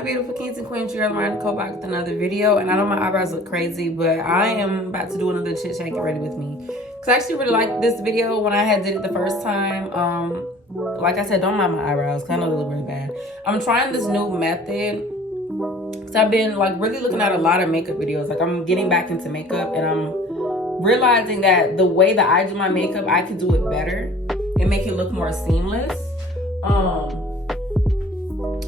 my beautiful kings and queens? GRWM back with another video. And I know my eyebrows look crazy, but I am about to do another chit chat. Get ready with me, because I actually really liked this video when I did it the first time. Like I said, don't mind my eyebrows because I know they look really bad. I'm trying this new method because I've been like really looking at a lot of makeup videos. Like I'm getting back into makeup and I'm realizing that the way that I do my makeup, I can do it better and make it look more seamless.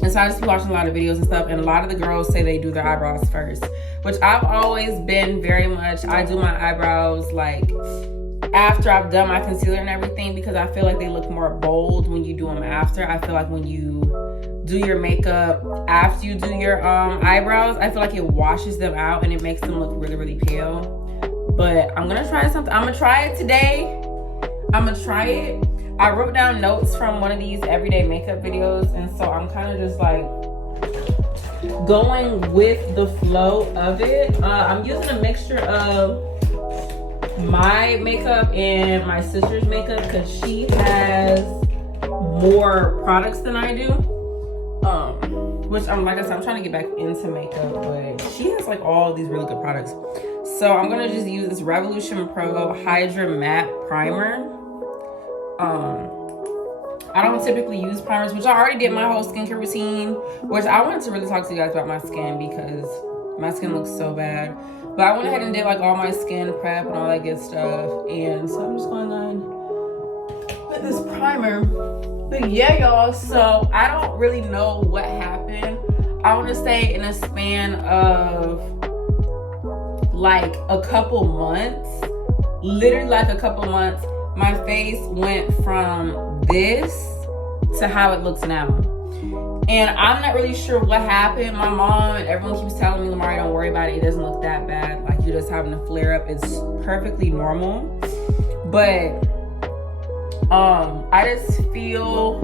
And so I just be watching a lot of videos and stuff, and a lot of the girls say they do their eyebrows first, which I've always been very much, I do my eyebrows like after I've done my concealer and everything, because I feel like they look more bold when you do them after. I feel like when you do your makeup after you do your eyebrows, I feel like it washes them out and it makes them look really, really pale. But I'm gonna try something. I'm gonna try it today. I'm gonna try it. I wrote down notes from one of these everyday makeup videos, and so I'm kind of just like going with the flow of it. I'm using a mixture of my makeup and my sister's makeup because she has more products than I do. Which like I said, I'm trying to get back into makeup, but she has like all these really good products. So I'm gonna just use this Revolution Pro Hydra Matte Primer. I don't typically use primers, which I already did my whole skincare routine, which I wanted to really talk to you guys about my skin because my skin looks so bad. But I went ahead and did like all my skin prep and all that good stuff. And so I'm just going on with this primer. But yeah, y'all, so I don't really know what happened. I want to say in a span of like a couple months, literally like a couple months, my face went from this to how it looks now. And I'm not really sure what happened. My mom and everyone keeps telling me, Lamari, don't worry about it. It doesn't look that bad. Like you're just having a flare up. It's perfectly normal. But I just feel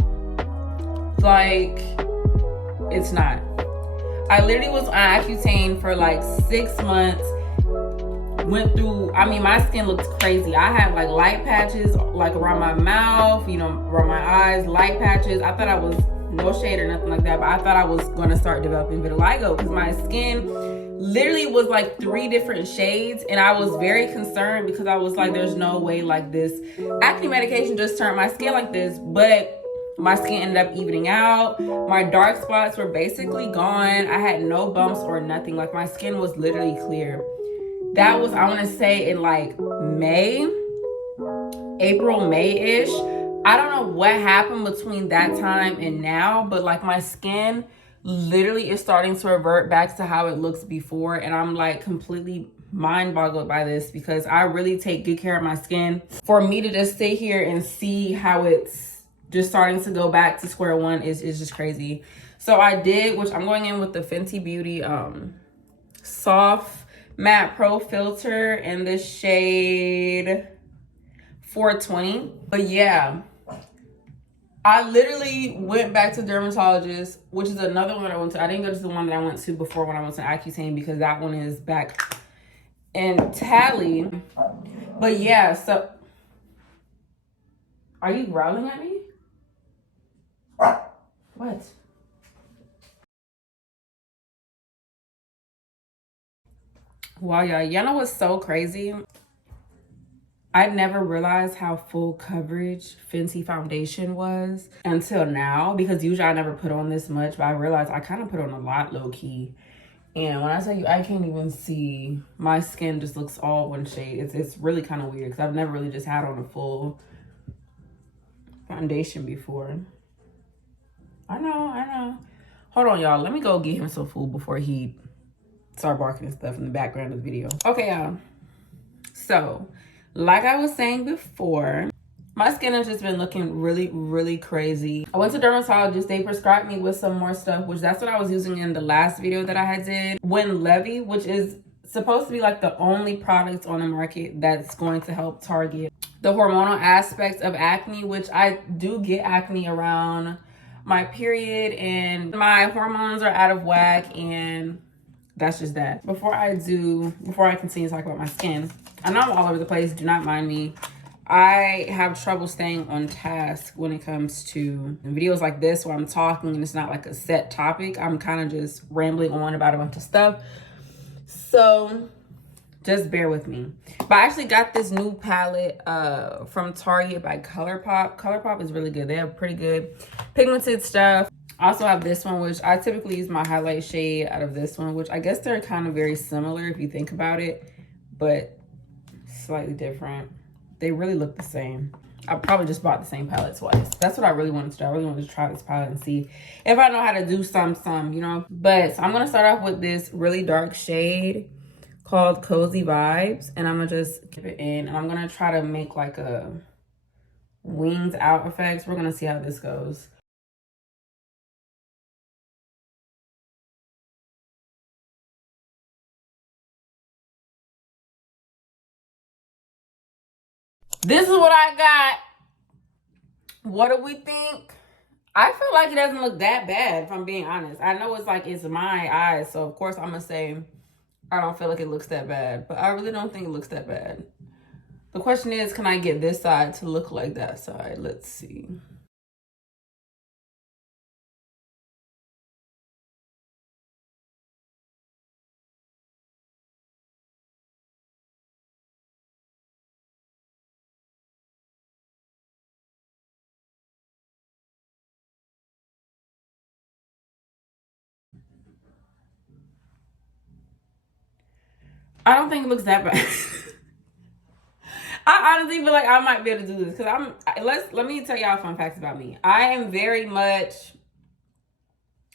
like it's not. I literally was on Accutane for like 6 months. Went through, I mean, my skin looks crazy. I have like light patches like around my mouth, you know, around my eyes, light patches. I thought I was, no shade or nothing like that, but I thought I was going to start developing vitiligo because my skin literally was like 3 different shades, and I was very concerned because I was like, there's no way like this acne medication just turned my skin like this. But my skin ended up evening out. My dark spots were basically gone. I had no bumps or nothing. Like my skin was literally clear. That was, I want to say, in like April, May-ish. I don't know what happened between that time and now, but like my skin literally is starting to revert back to how it looks before. And I'm like completely mind boggled by this because I really take good care of my skin. For me to just sit here and see how it's just starting to go back to square one is just crazy. So I did, which I'm going in with the Fenty Beauty Soft Matte Pro Filter in the shade 420. But yeah, I literally went back to dermatologist, which is another one I went to. I didn't go to the one that I went to before when I went to Accutane because that one is back in tally. But yeah, so are you growling at me? What? Wow, y'all know what's so crazy? I never realized how full coverage Fenty foundation was until now, because usually I never put on this much, but I realized I kind of put on a lot low key. And when I tell you, I can't even see, my skin just looks all one shade. It's really kind of weird because I've never really just had on a full foundation before. I know. Hold on, y'all. Let me go get him some food before he start barking and stuff in the background of the video. Okay, y'all. So, like I was saying before, my skin has just been looking really, really crazy. I went to dermatologist. They prescribed me with some more stuff, which that's what I was using in the last video that I had did. Winlevi, which is supposed to be like the only product on the market that's going to help target the hormonal aspects of acne, which I do get acne around my period and my hormones are out of whack, and that's just that. Before I continue to talk about my skin, I know I'm all over the place, do not mind me. I have trouble staying on task when it comes to videos like this where I'm talking and it's not like a set topic. I'm kind of just rambling on about a bunch of stuff. So just bear with me. But I actually got this new palette from Target by ColourPop. ColourPop is really good. They have pretty good pigmented stuff. I also have this one, which I typically use my highlight shade out of this one, which I guess they're kind of very similar if you think about it, but slightly different. They really look the same. I probably just bought the same palette twice. That's what I really wanted to do. I really wanted to try this palette and see if I know how to do some, you know. But so I'm going to start off with this really dark shade called Cozy Vibes. And I'm going to just keep it in. And I'm going to try to make like a wings out effect. We're going to see how this goes. This is what I got. What do we think? I feel like it doesn't look that bad, if I'm being honest. I know it's like it's my eyes, so of course I'm gonna say I don't feel like it looks that bad, but I really don't think it looks that bad. The question is, can I get this side to look like that side? Let's see. I don't think it looks that bad. I honestly feel like I might be able to do this because let me tell y'all fun facts about me. I am very much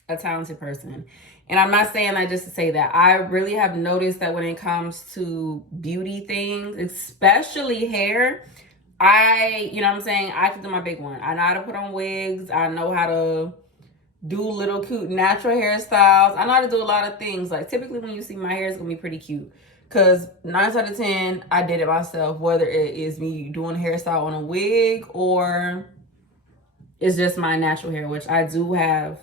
a talented person. And I'm not saying that just to say that. I really have noticed that when it comes to beauty things, especially hair, you know what I'm saying? I can do my big one. I know how to put on wigs. I know how to do little cute natural hairstyles. I know how to do a lot of things. Like typically when you see my hair, it's gonna be pretty cute. Cause 9 out of 10, I did it myself, whether it is me doing a hairstyle on a wig or it's just my natural hair, which I do have.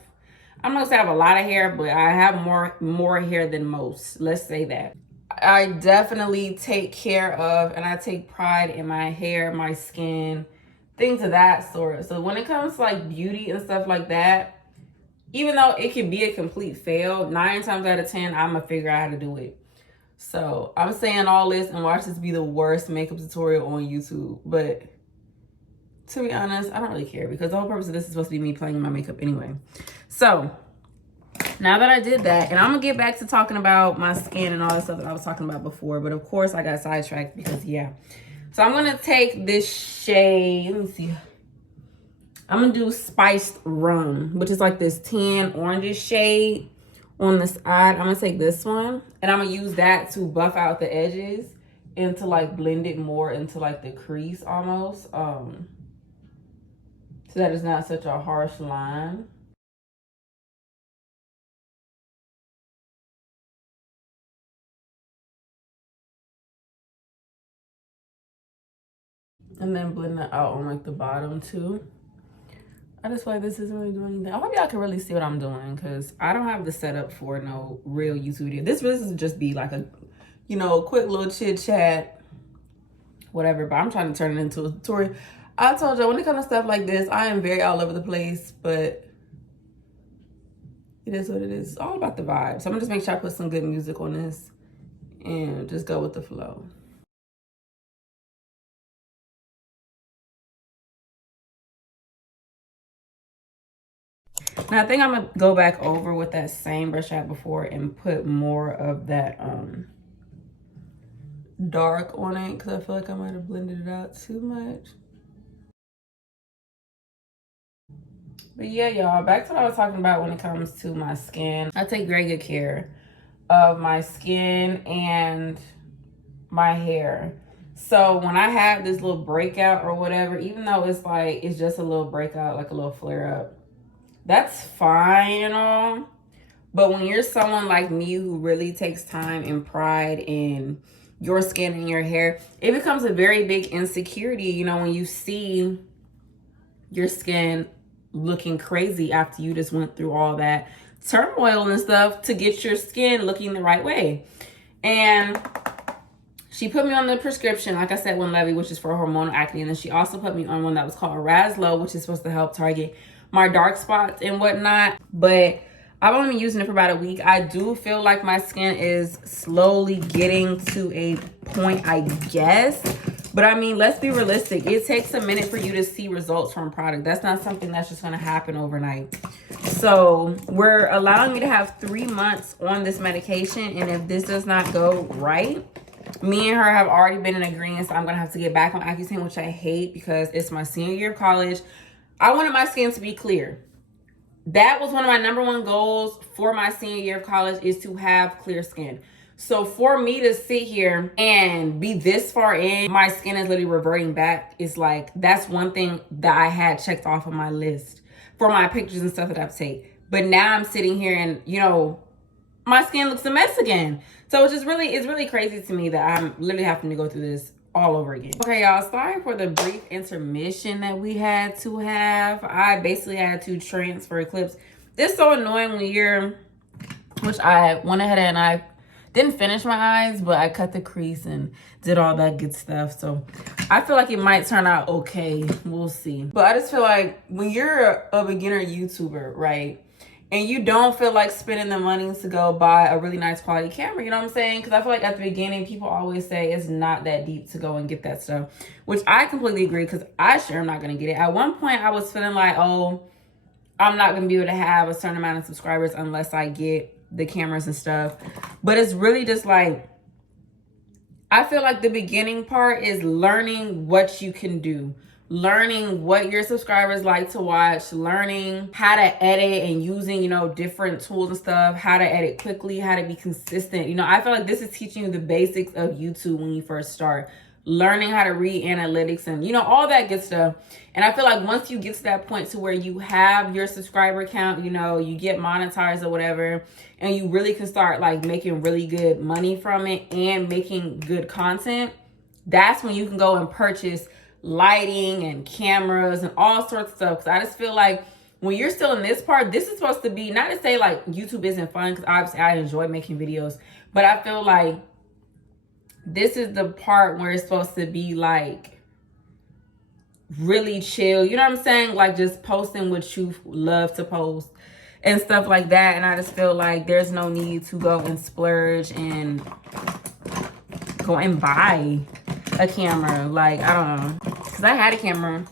I'm not gonna say I have a lot of hair, but I have more hair than most. Let's say that. I definitely take care of and I take pride in my hair, my skin, things of that sort. So when it comes to like beauty and stuff like that, even though it can be a complete fail, 9 times out of 10, I'm gonna figure out how to do it. So I'm saying all this and watch this be the worst makeup tutorial on YouTube. But to be honest, I don't really care because the whole purpose of this is supposed to be me playing my makeup anyway. So now that I did that, and I'm gonna get back to talking about my skin and all that stuff that I was talking about before, but of course I got sidetracked because yeah. So I'm gonna take this shade, let me see. I'm gonna do Spiced Rum, which is like this tan orangish shade on the side. I'm gonna take this one and I'm gonna use that to buff out the edges and to like blend it more into like the crease almost. So that is not such a harsh line. And then blend that out on like the bottom too. I just feel like this isn't really doing anything. I hope y'all can really see what I'm doing because I don't have the setup for no real YouTube video. This will just be like a, you know, quick little chit chat, whatever. But I'm trying to turn it into a tutorial. I told y'all when it comes to stuff like this, I am very all over the place, but it is what it is. It's all about the vibe. So I'm gonna just make sure I put some good music on this and just go with the flow. Now I think I'm gonna go back over with that same brush I had before and put more of that dark on it because I feel like I might have blended it out too much. But yeah, y'all, back to what I was talking about when it comes to my skin. I take very good care of my skin and my hair. So when I have this little breakout or whatever, even though it's like, it's just a little breakout, like a little flare up, that's fine, you know. But when you're someone like me who really takes time and pride in your skin and your hair, it becomes a very big insecurity, you know, when you see your skin looking crazy after you just went through all that turmoil and stuff to get your skin looking the right way. And She put me on the prescription, like I said, Winlevi, which is for hormonal acne. And then she also put me on one that was called Razlo, which is supposed to help target my dark spots and whatnot. But I've only been using it for about a week. I do feel like my skin is slowly getting to a point, I guess. But I mean, let's be realistic. It takes a minute for you to see results from a product. That's not something that's just going to happen overnight. So we're allowing me to have 3 months on this medication. And if this does not go right, me and her have already been in agreement. So I'm going to have to get back on Accutane, which I hate because it's my senior year of college. I wanted my skin to be clear. That was one of my #1 goals for my senior year of college, is to have clear skin. So for me to sit here and be this far in, my skin is literally reverting back. It's like, that's one thing that I had checked off of my list for my pictures and stuff that I've taken. But now I'm sitting here and, you know, my skin looks a mess again. So it's really crazy to me that I'm literally having to go through this all over again. Okay, y'all, sorry for the brief intermission that we had to have. I basically had to transfer clips. It's so annoying when you're, which I went ahead and I didn't finish my eyes, but I cut the crease and did all that good stuff. So I feel like it might turn out okay. We'll see. But I just feel like when you're a beginner YouTuber, right, and you don't feel like spending the money to go buy a really nice quality camera, you know what I'm saying? Because I feel like at the beginning, people always say it's not that deep to go and get that stuff, which I completely agree, because I sure am not going to get it. At one point, I was feeling like, oh, I'm not going to be able to have a certain amount of subscribers unless I get the cameras and stuff. But it's really just like, I feel like the beginning part is learning what you can do, learning what your subscribers like to watch, learning how to edit and using, you know, different tools and stuff, how to edit quickly, how to be consistent. You know, I feel like this is teaching you the basics of YouTube when you first start, learning how to read analytics and, you know, all that good stuff. And I feel like once you get to that point to where you have your subscriber count, you know, you get monetized or whatever, and you really can start like making really good money from it and making good content, that's when you can go and purchase lighting and cameras and all sorts of stuff. Because I just feel like when you're still in this part, this is supposed to be, not to say like YouTube isn't fun, because obviously I enjoy making videos, but I feel like this is the part where it's supposed to be like really chill, you know what I'm saying? Like just posting what you love to post and stuff like that. And I just feel like there's no need to go and splurge and go and buy a camera. Like, I don't know, because I had a camera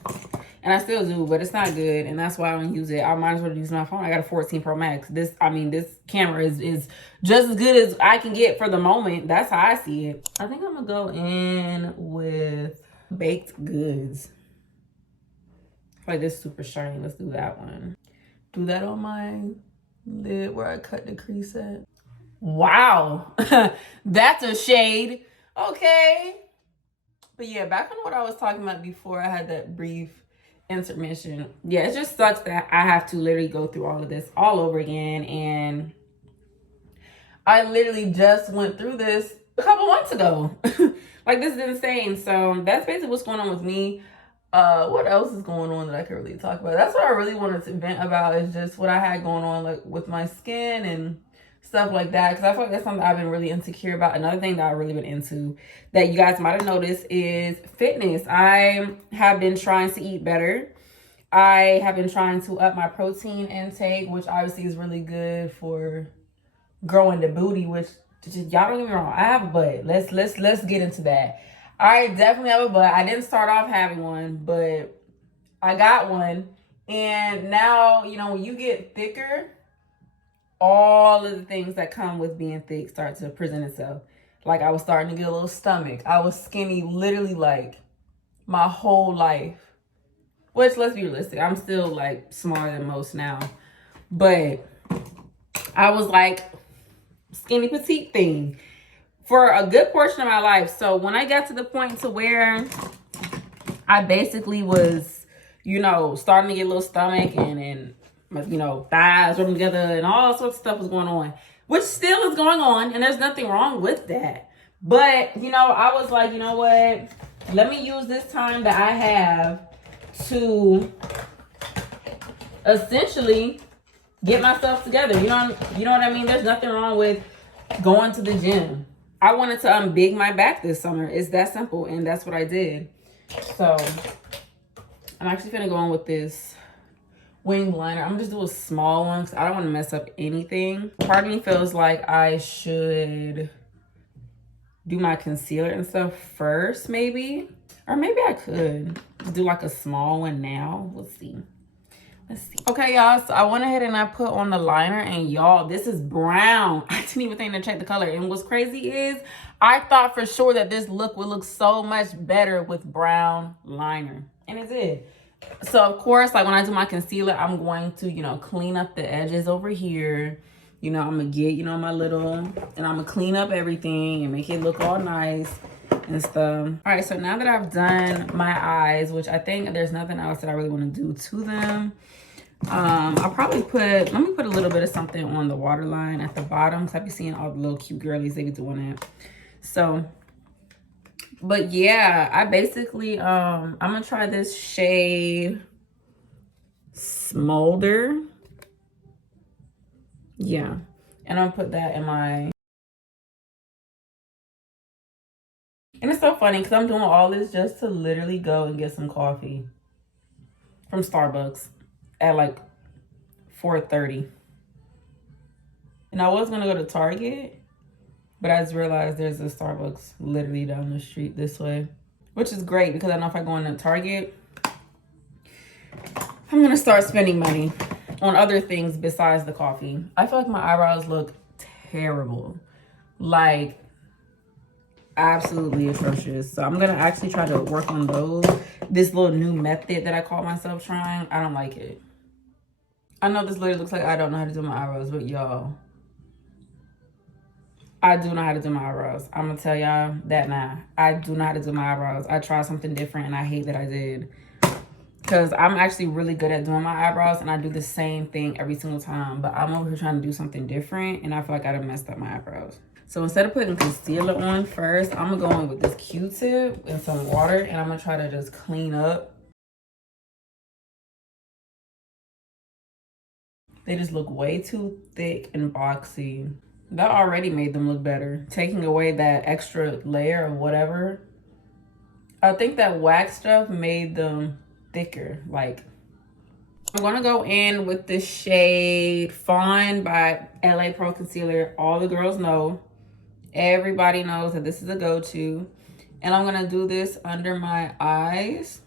and I still do, but it's not good, and that's why I don't use it. I might as well use my phone. I got a 14 Pro Max. This camera is just as good as I can get for the moment. That's how I see it. I think I'm gonna go in with baked goods. I feel like this is super shiny. Let's do that one. Do that on my lid where I cut the crease at. Wow, that's a shade. Okay. But yeah, back on what I was talking about before I had that brief intermission. Yeah, it just sucks that I have to literally go through all of this all over again. And I literally just went through this a couple months ago. Like, this is insane. So that's basically what's going on with me. What else is going on that I can really talk about? That's what I really wanted to vent about, is just what I had going on, like with my skin and stuff like that, because I feel like that's something I've been really insecure about. Another thing that I've really been into that you guys might have noticed is fitness. I have been trying to eat better. I have been trying to up my protein intake, which obviously is really good for growing the booty, which y'all don't get me wrong, I have a butt. Let's get into that. I definitely have a butt. I didn't start off having one, but I got one. And now, you know, when you get thicker, all of the things that come with being thick start to present itself. Like, I was starting to get a little stomach. I was skinny literally like my whole life. Which, let's be realistic, I'm still like smaller than most now. But I was like skinny petite thing for a good portion of my life. So when I got to the point to where I basically was, you know, starting to get a little stomach and you know, thighs rubbing together and all sorts of stuff was going on, which still is going on, and there's nothing wrong with that. But, you know, I was like, you know what, let me use this time that I have to essentially get myself together. You know what I mean? There's nothing wrong with going to the gym. I wanted to unbig my back this summer. It's that simple, and that's what I did. So I'm actually gonna go in with this wing liner. I'm gonna just do a small one because I don't want to mess up anything. Part of me feels like I should do my concealer and stuff first, maybe. Or maybe I could just do like a small one now. Let's see. Let's see. Okay, y'all, so I went ahead and I put on the liner, and y'all, this is brown. I didn't even think to check the color. And what's crazy is I thought for sure that this look would look so much better with brown liner, and it did. So of course, like when I do my concealer, I'm going to, you know, clean up the edges over here. You know, I'm gonna get, you know, my little, and I'm gonna clean up everything and make it look all nice and stuff. All right, so now that I've done my eyes, which I think there's nothing else that I really want to do to them, I'll probably let me put a little bit of something on the waterline at the bottom, because I be seeing all the little cute girlies, they be doing it. So, but yeah, I basically, I'm gonna try this shade Smolder. Yeah, and I'll put that in my, and it's so funny because I'm doing all this just to literally go and get some coffee from Starbucks at like 4:30. And I was gonna go to Target, but I just realized there's a Starbucks literally down the street this way, which is great because I know if I go into Target, I'm gonna start spending money on other things besides the coffee. I feel like my eyebrows look terrible, like absolutely atrocious. So I'm gonna actually try to work on those. This little new method that I call myself trying, I don't like it. I know this literally looks like I don't know how to do my eyebrows, but y'all, I do know how to do my eyebrows. I'm gonna tell y'all that now. I do know how to do my eyebrows. I tried something different and I hate that I did. Because I'm actually really good at doing my eyebrows and I do the same thing every single time. But I'm over here trying to do something different and I feel like I done messed up my eyebrows. So instead of putting concealer on first, I'm gonna go in with this Q-tip and some water, and I'm gonna try to just clean up. They just look way too thick and boxy. That already made them look better. Taking away that extra layer of whatever. I think that wax stuff made them thicker. Like, I'm gonna go in with the shade Fawn by LA Pro Concealer. All the girls know. Everybody knows that this is a go-to. And I'm gonna do this under my eyes.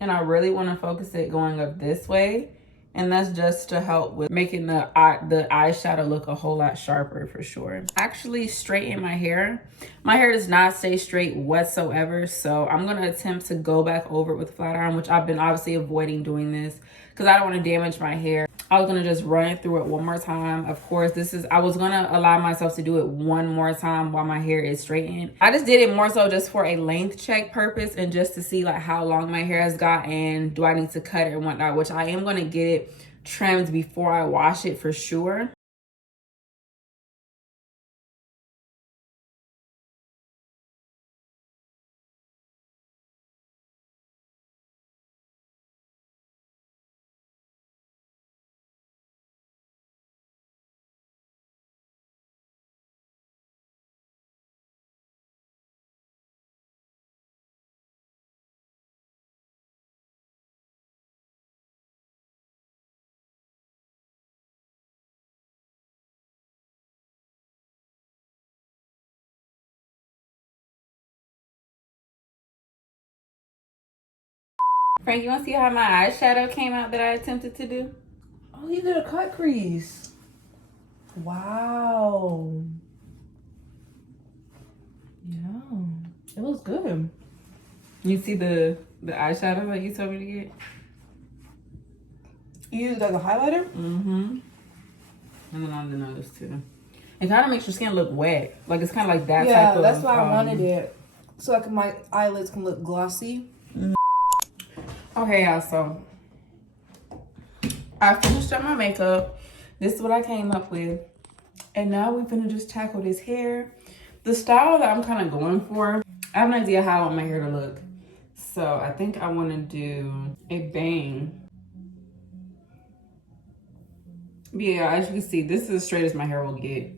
And I really wanna focus it going up this way. And that's just to help with making the eyeshadow look a whole lot sharper for sure. Actually straighten my hair. My hair does not stay straight whatsoever. So I'm gonna attempt to go back over it with a flat iron, which I've been obviously avoiding doing this because I don't wanna damage my hair. I was gonna just run it through it one more time. Of course, I was gonna allow myself to do it one more time while my hair is straightened. I just did it more so just for a length check purpose and just to see like how long my hair has got and do I need to cut it and whatnot, which I am gonna get it trimmed before I wash it for sure. Frank, you wanna see how my eyeshadow came out that I attempted to do? Oh, you did a cut crease. Wow. Yeah, it looks good. You see the eyeshadow that you told me to get? You used it as a highlighter? Mm-hmm. And then on the nose too. It kind of makes your skin look wet. Like it's kind of like that type of. Yeah, that's why I wanted it. So like my eyelids can look glossy. Okay, y'all, so I finished up my makeup. This is what I came up with. And now we're gonna just tackle this hair. The style that I'm kind of going for, I have an idea how I want my hair to look. So I think I want to do a bang. Yeah, as you can see, this is as straight as my hair will get.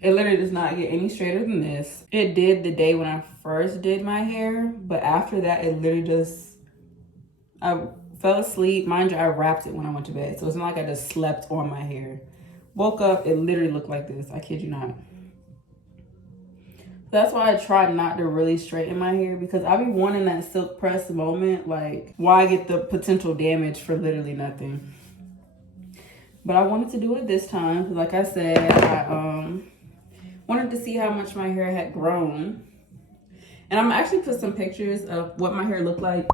It literally does not get any straighter than this. It did the day when I first did my hair, but after that, it literally just, I fell asleep. Mind you, I wrapped it when I went to bed. So it's not like I just slept on my hair. Woke up, it literally looked like this. I kid you not. That's why I try not to really straighten my hair, because I be wanting that silk press moment. Like, why get the potential damage for literally nothing? But I wanted to do it this time because, like I said, I wanted to see how much my hair had grown. And I'm actually put some pictures of what my hair looked like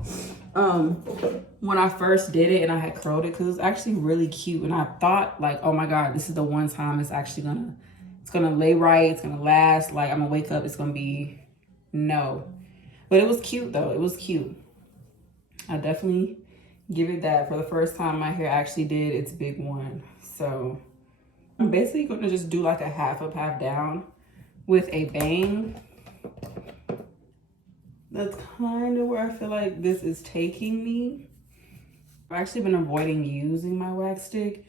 when I first did it and I had curled it, because it's actually really cute. And I thought, like, oh my God, this is the one time it's actually gonna lay right, it's gonna last, like I'm gonna wake up, it's gonna be, no. But it was cute though, it was cute. I definitely give it that. For the first time my hair actually did its big one. So I'm basically gonna just do like a half up, half down with a bang. That's kind of where I feel like this is taking me. I've actually been avoiding using my wax stick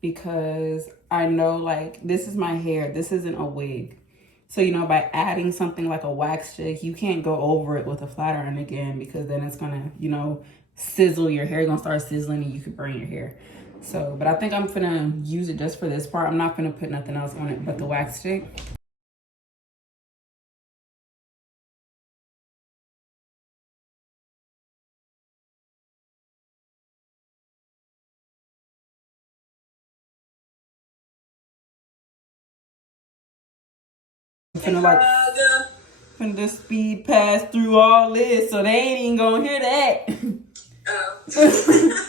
because I know, like, this is my hair. This isn't a wig. So, you know, by adding something like a wax stick, you can't go over it with a flat iron again, because then it's gonna, you know, sizzle your hair. You're gonna start sizzling and you could burn your hair. So, but I think I'm gonna use it just for this part. I'm not gonna put nothing else on it but the wax stick. I'm finna just speed pass through all this, so they ain't even gonna hear that. Oh.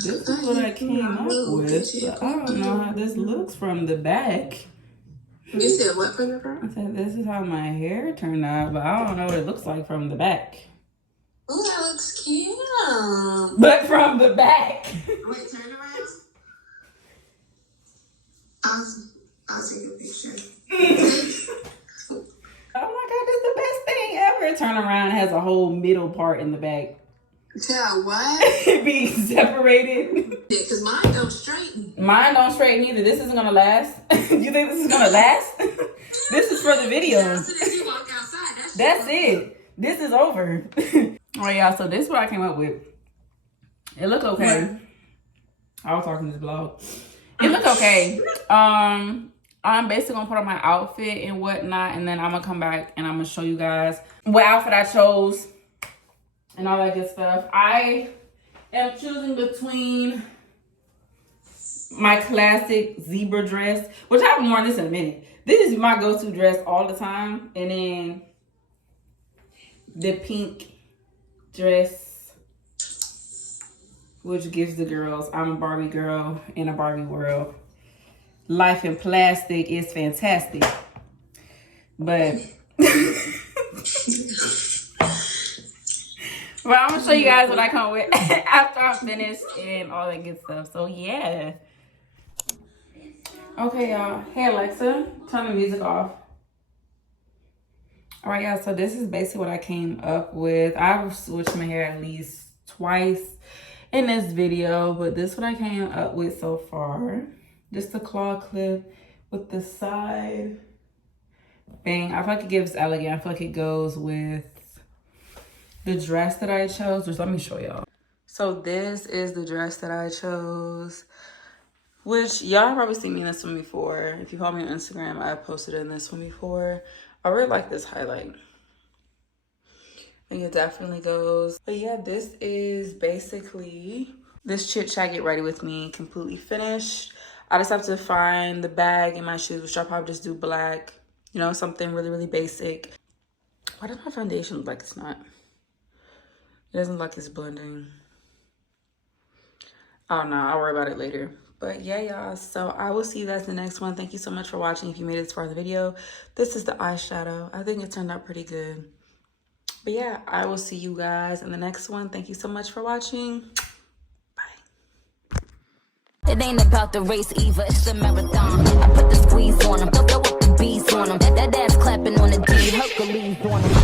This is what I came up with, but I don't know how this looks from the back. You said what from the front? I said this is how my hair turned out, but I don't know what it looks like from the back. Oh, that looks cute. But from the back. Wait, turn around. I'll take a picture. Oh my God, this is the best thing ever. Turn around, has a whole middle part in the back. Tell what? Being separated. Yeah, because mine don't straighten. Mine don't straighten either. This isn't gonna last. You think this is gonna last? This is for the video. You walk outside, that's it. This is over. Oh yeah, so this is what I came up with. It looked okay. What? I was talking to this blog. It looked okay. I'm basically gonna put on my outfit and whatnot, and then I'm gonna come back and I'm gonna show you guys what outfit I chose and all that good stuff. I am choosing between my classic zebra dress, which I haven't worn this in a minute. This is my go-to dress all the time, and then the pink dress, which gives the girls, I'm a Barbie girl in a Barbie world. Life in plastic is fantastic. But but I'm gonna show you guys what I come with after I'm finished and all that good stuff. So yeah. Okay, y'all. Hey Alexa, turn the music off. All right, y'all. So this is basically what I came up with. I've switched my hair at least twice in this video, but this is what I came up with so far. Just a claw clip with the side bang. I feel like it gives elegant. I feel like it goes with the dress that I chose. Just let me show y'all. So this is the dress that I chose, which y'all probably seen me in this one before. If you follow me on Instagram, I posted in this one before. I really like this highlight. I think it definitely goes. But yeah, this is basically this Chit Chat Get Ready With Me completely finished. I just have to find the bag and my shoes, which I'll probably just do black. You know, something really, really basic. Why does my foundation look like it's not? It doesn't look like it's blending. Oh no, I'll worry about it later. But yeah, y'all, so I will see you guys in the next one. Thank you so much for watching. If you made it this far in the video, this is the eyeshadow. I think it turned out pretty good. But yeah, I will see you guys in the next one. Thank you so much for watching. Bye. It ain't about the race either, it's a marathon. I put the squeeze on them, throw up the beats on them. That ass clapping on the D, Hercules on them.